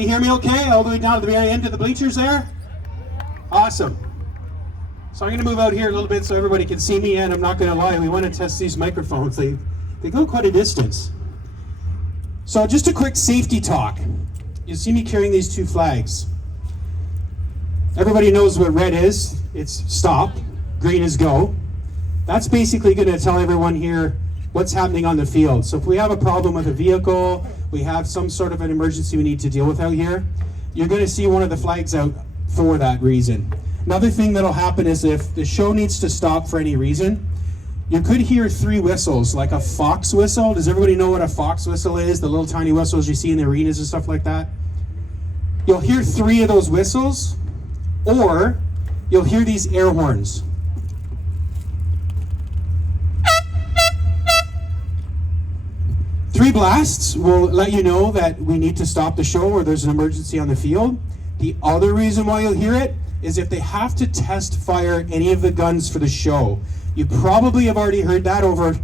You hear me okay? All the way down to the very end of the bleachers there? Awesome. So I'm going to move out here a little bit so everybody can see me, and I'm not going to lie, we want to test these microphones. They go quite a distance. So just a quick safety talk. You see me carrying these two flags. Everybody knows what red is. It's stop. Green is go. That's basically going to tell everyone here what's happening on the field. So if we have a problem with a vehicle, we have some sort of an emergency we need to deal with out here, you're going to see one of the flags out for that reason. Another thing that'll happen is if the show needs to stop for any reason, you could hear 3 whistles, like a fox whistle. Does everybody know what a fox whistle is? The little tiny whistles you see in the arenas and stuff like that? You'll hear 3 of those whistles, or you'll hear these air horns. Three blasts will let you know that we need to stop the show or there's an emergency on the field. The other reason why you'll hear it is if they have to test fire any of the guns for the show. You probably have already heard that over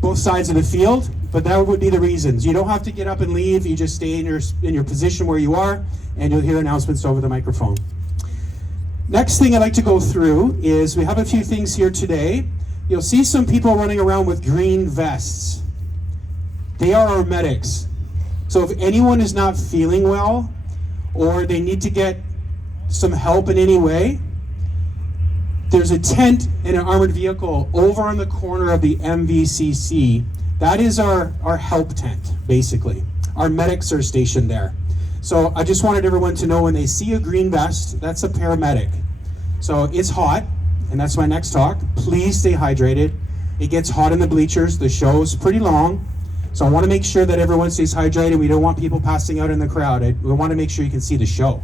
both sides of the field, but that would be the reasons. You don't have to get up and leave. You just stay in your position where you are, and you'll hear announcements over the microphone. Next thing I'd like to go through is we have a few things here today. You'll see some people running around with green vests. They are our medics. So if anyone is not feeling well or they need to get some help in any way, there's a tent in an armored vehicle over on the corner of the MVCC. That is our help tent, basically. Our medics are stationed there. So I just wanted everyone to know when they see a green vest, that's a paramedic. So it's hot, and that's my next talk. Please stay hydrated. It gets hot in the bleachers. The show is pretty long. So I want to make sure that everyone stays hydrated. We don't want people passing out in the crowd. We want to make sure you can see the show.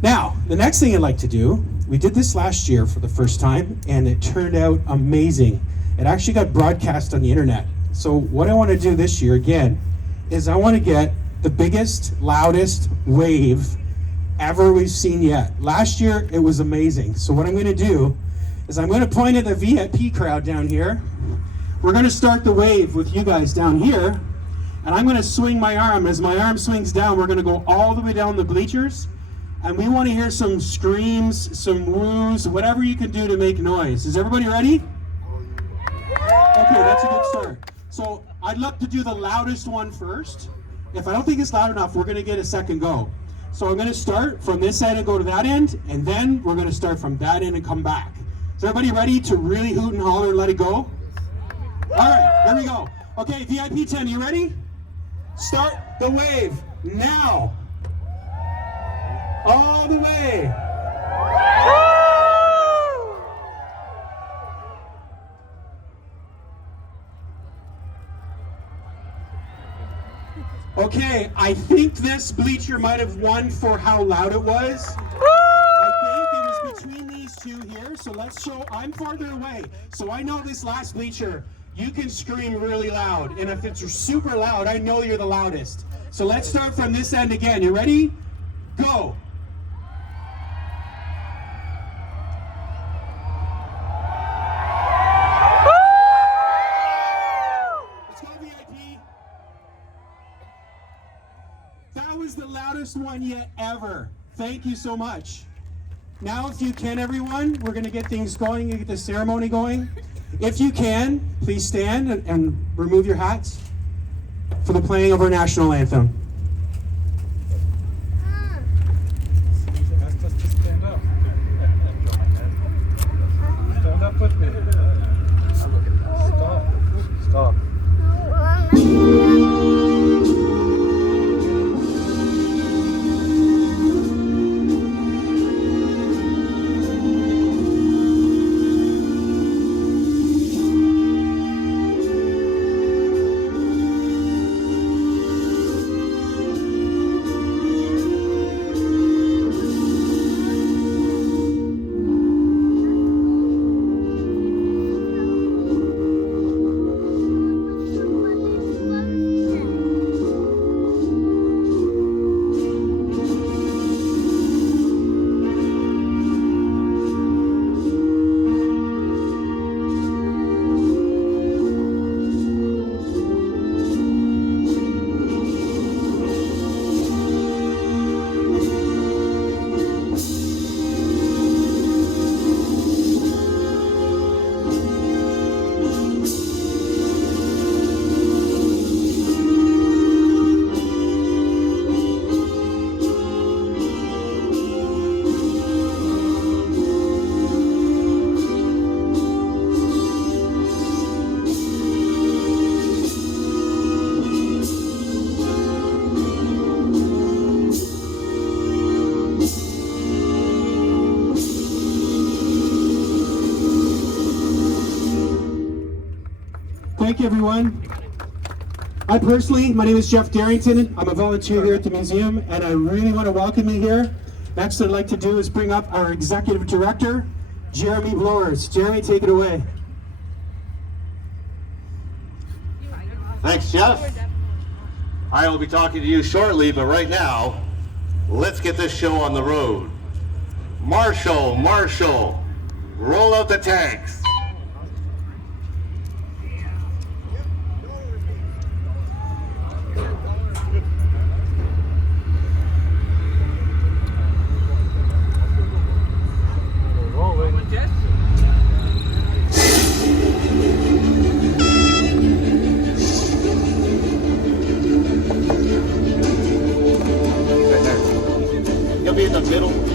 Now, the next thing I'd like to do, we did this last year for the first time, and it turned out amazing. It actually got broadcast on the internet. So what I want to do this year, again, is I want to get the biggest, loudest wave ever we've seen yet. Last year, it was amazing. So what I'm going to do is I'm going to point at the VIP crowd down here. We're going to start the wave with you guys down here, and I'm going to swing my arm. As my arm swings down, we're going to go all the way down the bleachers, and we want to hear some screams, some woos, whatever you can do to make noise. Is everybody ready? Okay, that's a good start. So I'd love to do the loudest one first. If I don't think it's loud enough, we're going to get a second go. So I'm going to start from this end and go to that end, and then we're going to start from that end and come back. Is everybody ready to really hoot and holler and let it go? All right, here we go. Okay, VIP 10, you ready? Start the wave now. All the way. Okay, I think this bleacher might have won for how loud it was. I think it was between these two here, so let's show, I'm farther away, so I know this last bleacher. You can scream really loud, and if it's super loud, I know you're the loudest. So let's start from this end again. You ready? Go. Let's go, VIP. That was the loudest one yet ever. Thank you so much. Now, if you can, everyone, we're going to get things going and get the ceremony going. If you can, please stand and remove your hats for the playing of our national anthem. Stand up. Stand up with me. Stop. back, everyone. I personally, my name is Jeff Darrington. I'm a volunteer here at the museum, and I really want to welcome you here. Next, what I'd like to do is bring up our executive director, Jeremy Blowers. Jeremy, take it away. Thanks, Jeff. I will be talking to you shortly, but right now, let's get this show on the road. Marshall, Marshall, roll out the tanks. You'll be in the middle.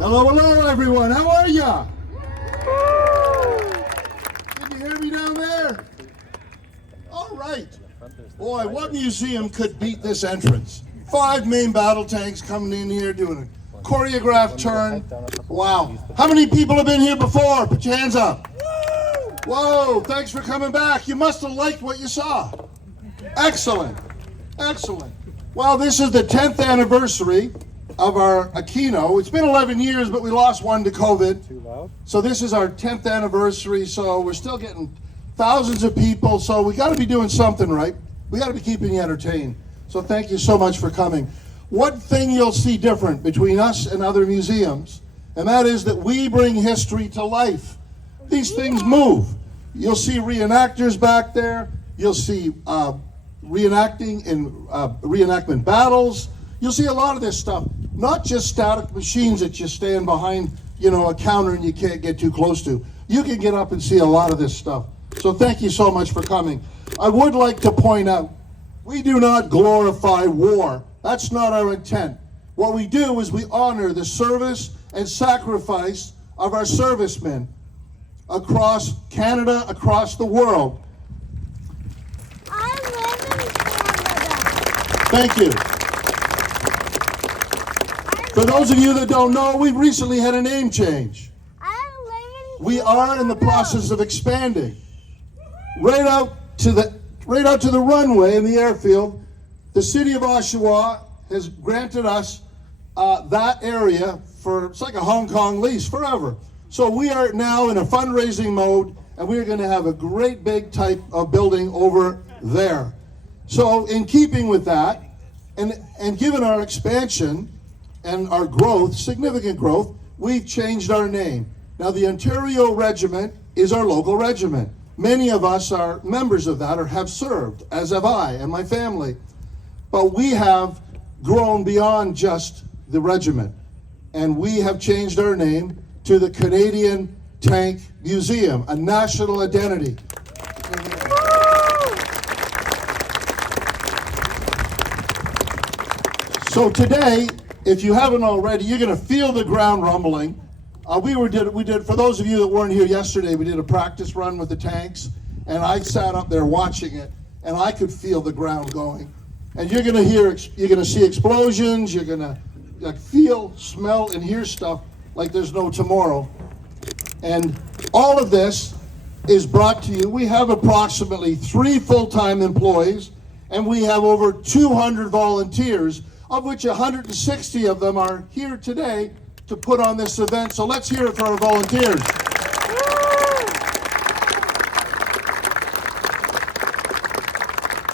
Hello, hello, everyone. How are ya? Can you hear me down there? All right. Boy, what museum could beat this entrance? 5 main battle tanks coming in here doing a choreographed turn. Wow. How many people have been here before? Put your hands up. Whoa, thanks for coming back. You must have liked what you saw. Excellent. Excellent. Well, this is the 10th anniversary of our Aquino. It's been 11 years, but we lost one to COVID. Too loud? So this is our 10th anniversary, so we're still getting thousands of people, so we got to be doing something right. We got to be keeping you entertained. So thank you so much for coming. One thing you'll see different between us and other museums, and that is that we bring history to life. These things move. You'll see reenactors back there. You'll see reenacting in reenactment battles. You'll see a lot of this stuff, not just static machines that you stand behind, a counter and you can't get too close to. You can get up and see a lot of this stuff. So thank you so much for coming. I would like to point out, we do not glorify war. That's not our intent. What we do is we honor the service and sacrifice of our servicemen across Canada, across the world. I live in Canada. Thank you. For those of you that don't know, we recently had a name change. I live in We are in the process of expanding. Right out to the runway in the airfield, the city of Oshawa has granted us that area for, it's like a Hong Kong lease forever. So we are now in a fundraising mode, and we're going to have a great big type of building over there. So in keeping with that, and given our expansion and our growth, significant growth, we've changed our name. Now the Ontario Regiment is our local regiment. Many of us are members of that or have served, as have I and my family. But we have grown beyond just the regiment, and we have changed our name to the Canadian Tank Museum, a national identity. So today, if you haven't already, you're going to feel the ground rumbling. We did, for those of you that weren't here yesterday, we did a practice run with the tanks, and I sat up there watching it, and I could feel the ground going. And you're going to see explosions, you're going to feel, smell, and hear stuff like there's no tomorrow. And all of this is brought to you. We have approximately 3 full-time employees, and we have over 200 volunteers, of which 160 of them are here today to put on this event. So let's hear it for our volunteers.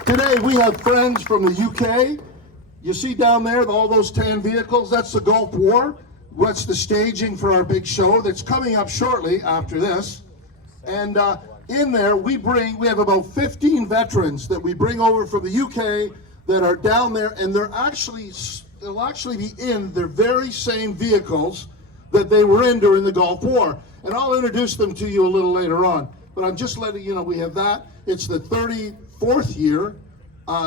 Today we have friends from the UK. You see down there all those tan vehicles, that's the Gulf War. That's the staging for our big show that's coming up shortly after this. And in there we have about 15 veterans that we bring over from the UK that are down there, and they'll actually be in their very same vehicles that they were in during the Gulf War. And I'll introduce them to you a little later on. But I'm just letting you know we have that. It's the 34th year.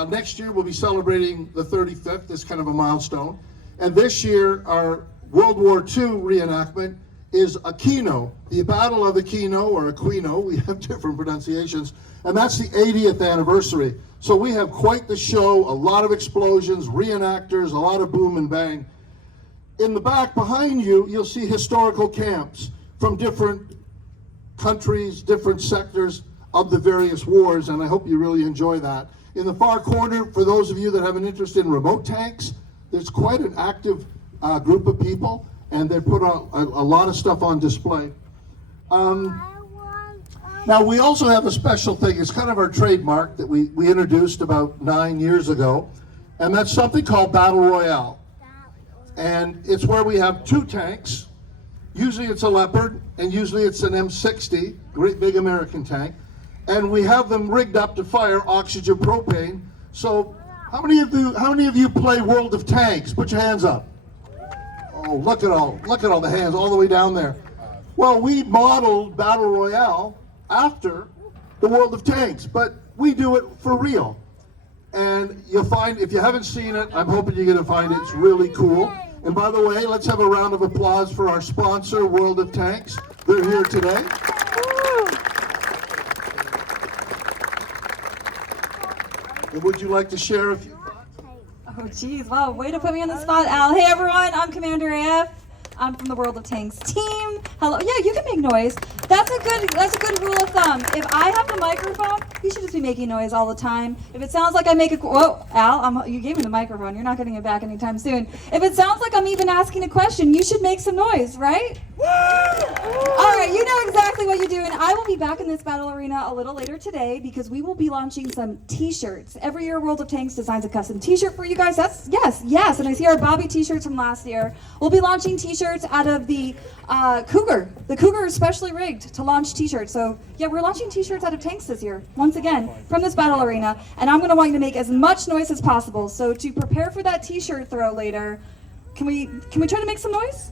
Next year we'll be celebrating the 35th. It's kind of a milestone. And this year our World War II reenactment is Aquino, the Battle of Aquino, or Aquino, we have different pronunciations, and that's the 80th anniversary. So we have quite the show, a lot of explosions, reenactors, a lot of boom and bang. In the back behind you, you'll see historical camps from different countries, different sectors of the various wars, and I hope you really enjoy that. In the far corner, for those of you that have an interest in remote tanks, there's quite an active group of people, and they put a lot of stuff on display. Now we also have a special thing. It's kind of our trademark that we introduced about 9 years ago, and that's something called Battle Royale. And it's where we have 2 tanks. Usually it's a Leopard, and usually it's an M60, great big American tank. And we have them rigged up to fire oxygen propane. So how many of you play World of Tanks? Put your hands up. Oh, look at all the hands all the way down there. Well, we modeled Battle Royale after the World of Tanks, but we do it for real. And you'll find, if you haven't seen it, I'm hoping you're going to find it's really cool. And by the way, let's have a round of applause for our sponsor, World of Tanks. They're here today. And would you like to share a few thoughts? Oh, geez. Wow. Way to put me on the spot, Al. Hey, everyone. I'm Commander AF. I'm from the World of Tanks team. Hello. Yeah, you can make noise. That's a good rule of thumb. If I have the microphone, you should just be making noise all the time. If it sounds like I make a whoa, Al, you gave me the microphone. You're not getting it back anytime soon. If it sounds like I'm even asking a question, you should make some noise, right? Woo! All right, you know exactly what you're doing. I will be back in this battle arena a little later today because we will be launching some T-shirts. Every year, World of Tanks designs a custom T-shirt for you guys. That's yes. And I see our Bobby T-shirts from last year. We'll be launching T-shirts out of the Cougar. The Cougar is specially rigged to launch T-shirts. So yeah, we're launching T-shirts out of tanks this year, once again, from this battle arena. And I'm going to want you to make as much noise as possible. So to prepare for that T-shirt throw later, can we try to make some noise?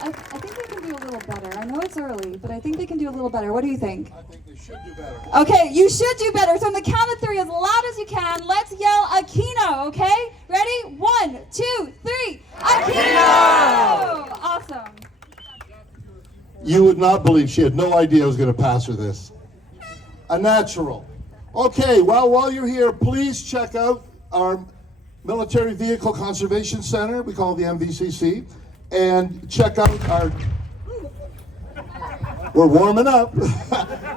I think they can do a little better. I know it's early, but I think they can do a little better. What do you think? I think they should do better. Okay, you should do better. So on the count of 3, as loud as you can, let's yell Aquino, okay? Ready? 1, 2, 3. Aquino! Awesome. You would not believe she had no idea I was going to pass her this. A natural. Okay, well, while you're here, please check out our Military Vehicle Conservation Center. We call it the MVCC. And check out our, we're warming up.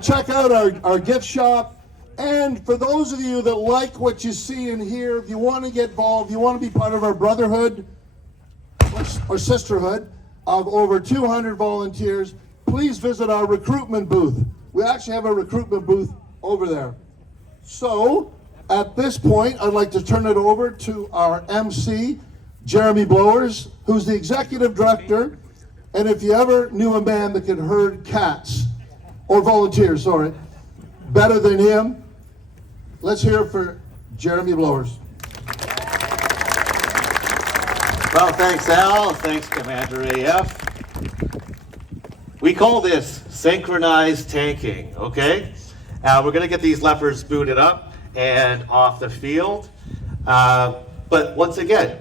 Check out our gift shop. And for those of you that like what you see and hear, if you want to get involved, you want to be part of our brotherhood or sisterhood of over 200 volunteers, please visit our recruitment booth. We actually have a recruitment booth over there. So at this point, I'd like to turn it over to our MC, Jeremy Blowers, who's the executive director. And if you ever knew a man that could herd cats, or volunteers, sorry, better than him, let's hear it for Jeremy Blowers. Well, thanks, Al. Thanks, Commander AF. We call this synchronized tanking, okay? We're going to get these leopards booted up and off the field. But once again,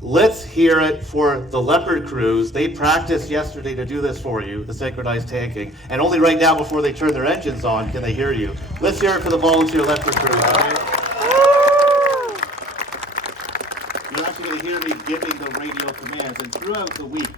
let's hear it for the leopard crews. They practiced yesterday to do this for you, the synchronized tanking. And only right now, before they turn their engines on, can they hear you. Let's hear it for the volunteer leopard crew. Okay? You're actually going to hear me giving the radio commands. And throughout the week,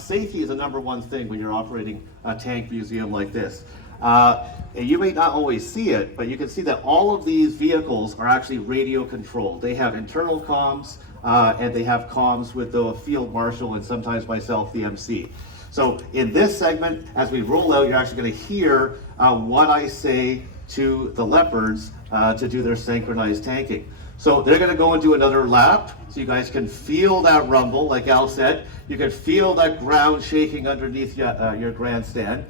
safety is the #1 thing when you're operating a tank museum like this. And you may not always see it, but you can see that all of these vehicles are actually radio controlled. They have internal comms, and they have comms with the field marshal and sometimes myself, the MC. So in this segment, as we roll out, you're actually going to hear what I say to the leopards to do their synchronized tanking. So they're going to go and do another lap, so you guys can feel that rumble, like Al said. You can feel that ground shaking underneath your grandstand.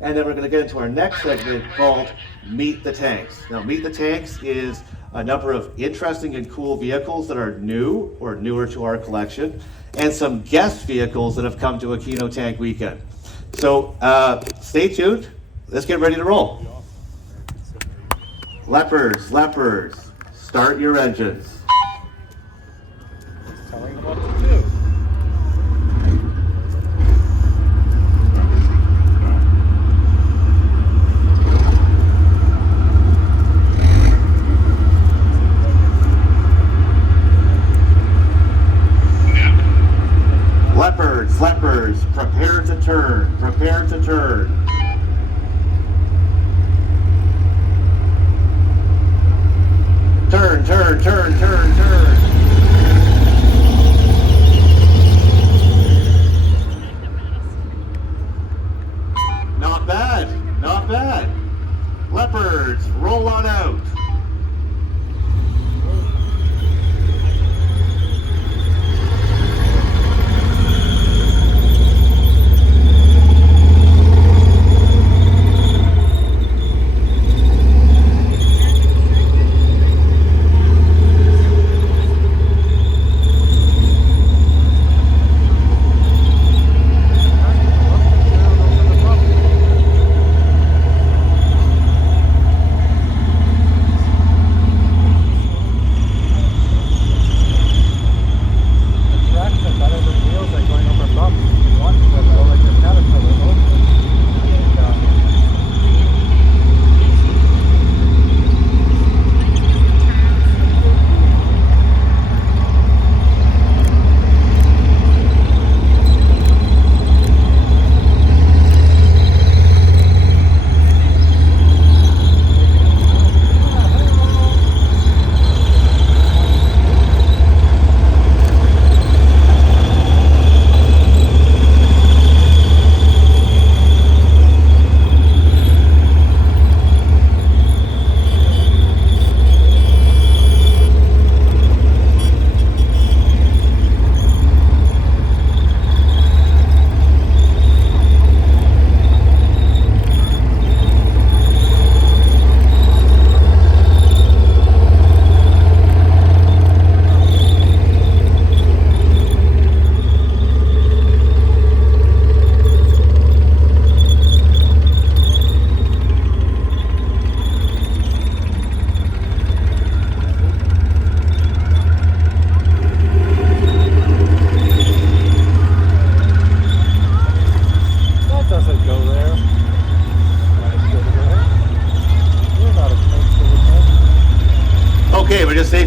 And then we're going to get into our next segment called Meet the Tanks. Now, Meet the Tanks is a number of interesting and cool vehicles that are new or newer to our collection, and some guest vehicles that have come to Aquino Tank Weekend. So stay tuned. Let's get ready to roll. Leopards, start your engines. Telling them what to do. Leopards, prepare to turn, prepare to turn. Turn, turn, turn, turn, turn. Not bad, not bad. Leopards, roll on out.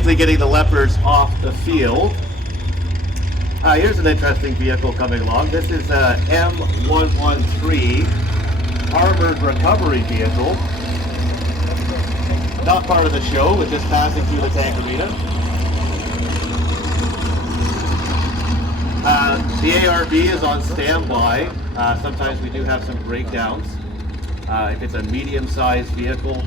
safely getting the leopards off the field. Here's an interesting vehicle coming along. This is a M113 armored recovery vehicle. Not part of the show, it's just passing through the tank arena. The ARB is on standby. Sometimes we do have some breakdowns. If it's a medium-sized vehicle,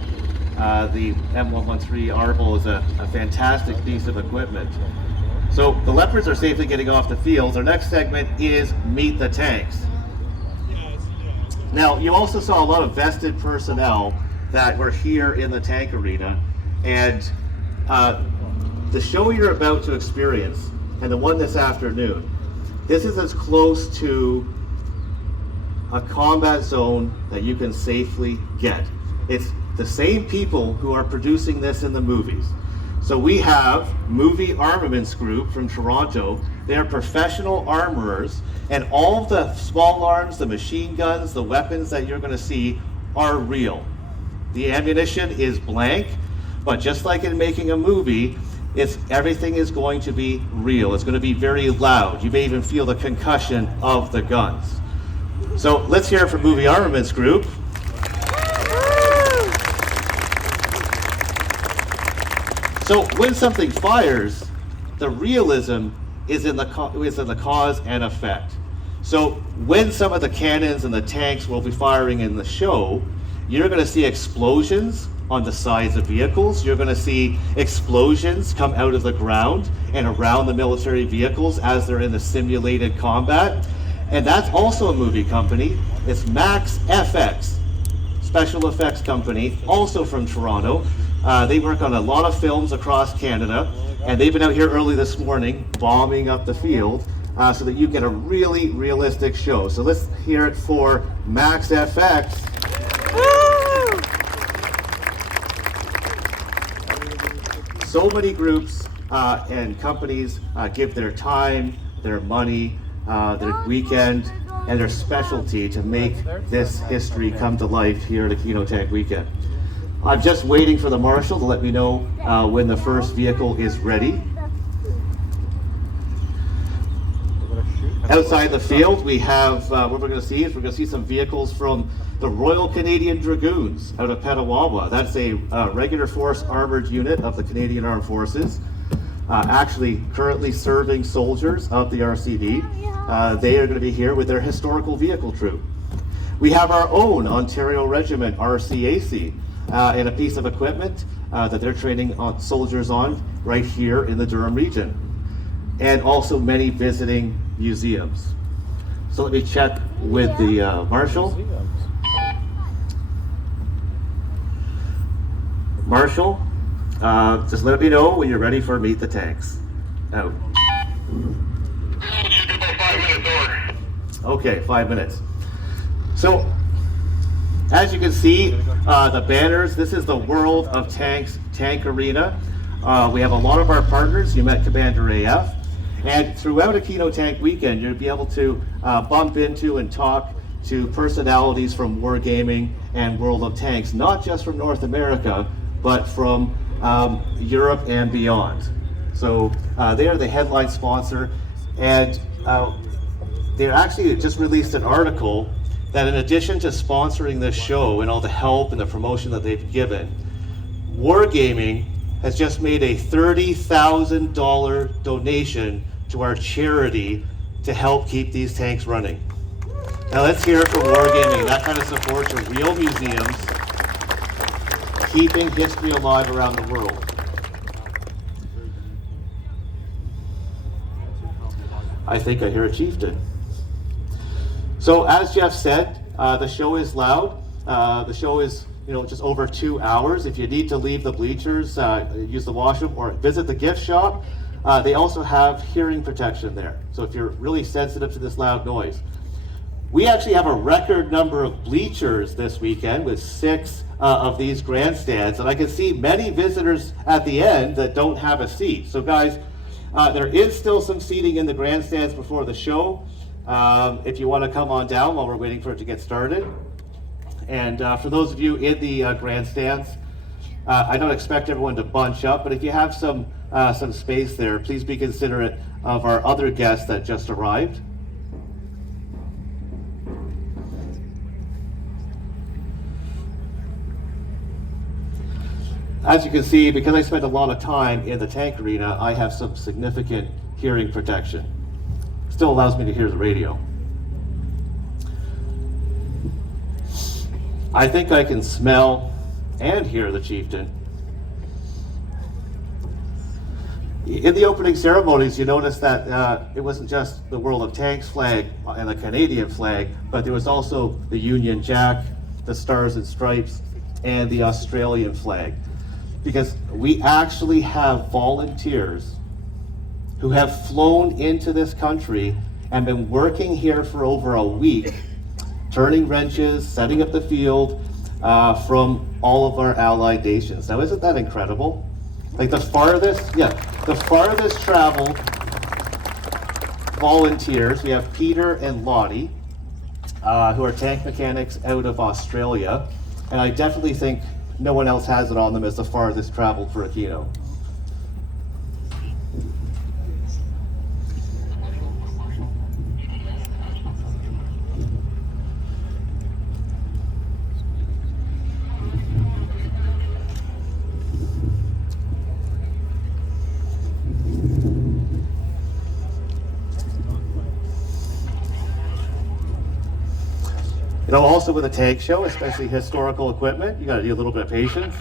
the M113 Arbol is a fantastic piece of equipment. So the leopards are safely getting off the field. Our next segment is Meet the Tanks. Now, you also saw a lot of vested personnel that were here in the tank arena, and the show you're about to experience, and the one this afternoon, this is as close to a combat zone that you can safely get. It's the same people who are producing this in the movies. So we have Movie Armaments Group from Toronto. They are professional armorers, and all of the small arms, the machine guns, the weapons that you're going to see are real. The ammunition is blank, but just like in making a movie, everything is going to be real. It's going to be very loud. You may even feel the concussion of the guns. So let's hear it from Movie Armaments Group. So when something fires, the realism is in the cause and effect. So when some of the cannons and the tanks will be firing in the show, you're going to see explosions on the sides of vehicles. You're going to see explosions come out of the ground and around the military vehicles as they're in the simulated combat. And that's also a movie company. It's Max FX, special effects company, also from Toronto. They work on a lot of films across Canada, and they've been out here early this morning bombing up the field so that you get a really realistic show. So let's hear it for Max FX. So many groups and companies give their time, their money, their weekend, and their specialty to make this history come to life here at Aquino Tank Weekend. I'm just waiting for the marshal to let me know when the first vehicle is ready. Outside the field, we have, what we're going to see is we're going to see some vehicles from the Royal Canadian Dragoons out of Petawawa. That's a regular force armored unit of the Canadian Armed Forces, actually currently serving soldiers of the RCD. They are going to be here with their historical vehicle troop. We have our own Ontario Regiment, RCAC, and a piece of equipment that they're training soldiers on right here in the Durham region, and also many visiting museums. So let me check with the Marshal. Marshal, just let me know when you're ready for Meet the Tanks. Out. Should be about 5 minutes over. Okay, 5 minutes. So, as you can see, the banners, this is the World of Tanks Tank Arena. We have a lot of our partners. You met Commander AF. And throughout Aquino Tank Weekend, you'll be able to bump into and talk to personalities from Wargaming and World of Tanks, not just from North America, but from Europe and beyond. So they are the headline sponsor, and they actually just released an article that in addition to sponsoring this show and all the help and the promotion that they've given, Wargaming has just made a $30,000 donation to our charity to help keep these tanks running. Now let's hear it from Wargaming. That kind of support to real museums, keeping history alive around the world. I think I hear a chieftain. So as Jeff said, the show is loud. The show is just over 2 hours. If you need to leave the bleachers, use the washroom or visit the gift shop, they also have hearing protection there. So if you're really sensitive to this loud noise. We actually have a record number of bleachers this weekend with 6 of these grandstands, and I can see many visitors at the end that don't have a seat. So guys, there is still some seating in the grandstands before the show. If you want to come on down while we're waiting for it to get started. And for those of you in the grandstands, I don't expect everyone to bunch up, but if you have some space there, please be considerate of our other guests that just arrived. As you can see, because I spend a lot of time in the tank arena, I have some significant hearing protection. Still allows me to hear the radio. I think I can smell and hear the chieftain. In the opening ceremonies, you notice that it wasn't just the World of Tanks flag and the Canadian flag, but there was also the Union Jack, the Stars and Stripes, and the Australian flag. Because we actually have volunteers who have flown into this country and been working here for over a week, turning wrenches, setting up the field from all of our allied nations. Now, isn't that incredible? Like the farthest traveled volunteers, we have Peter and Lottie, who are tank mechanics out of Australia, and I definitely think no one else has it on them as the farthest traveled for Aquino. You know, also with a tank show, especially historical equipment, you gotta do a little bit of patience.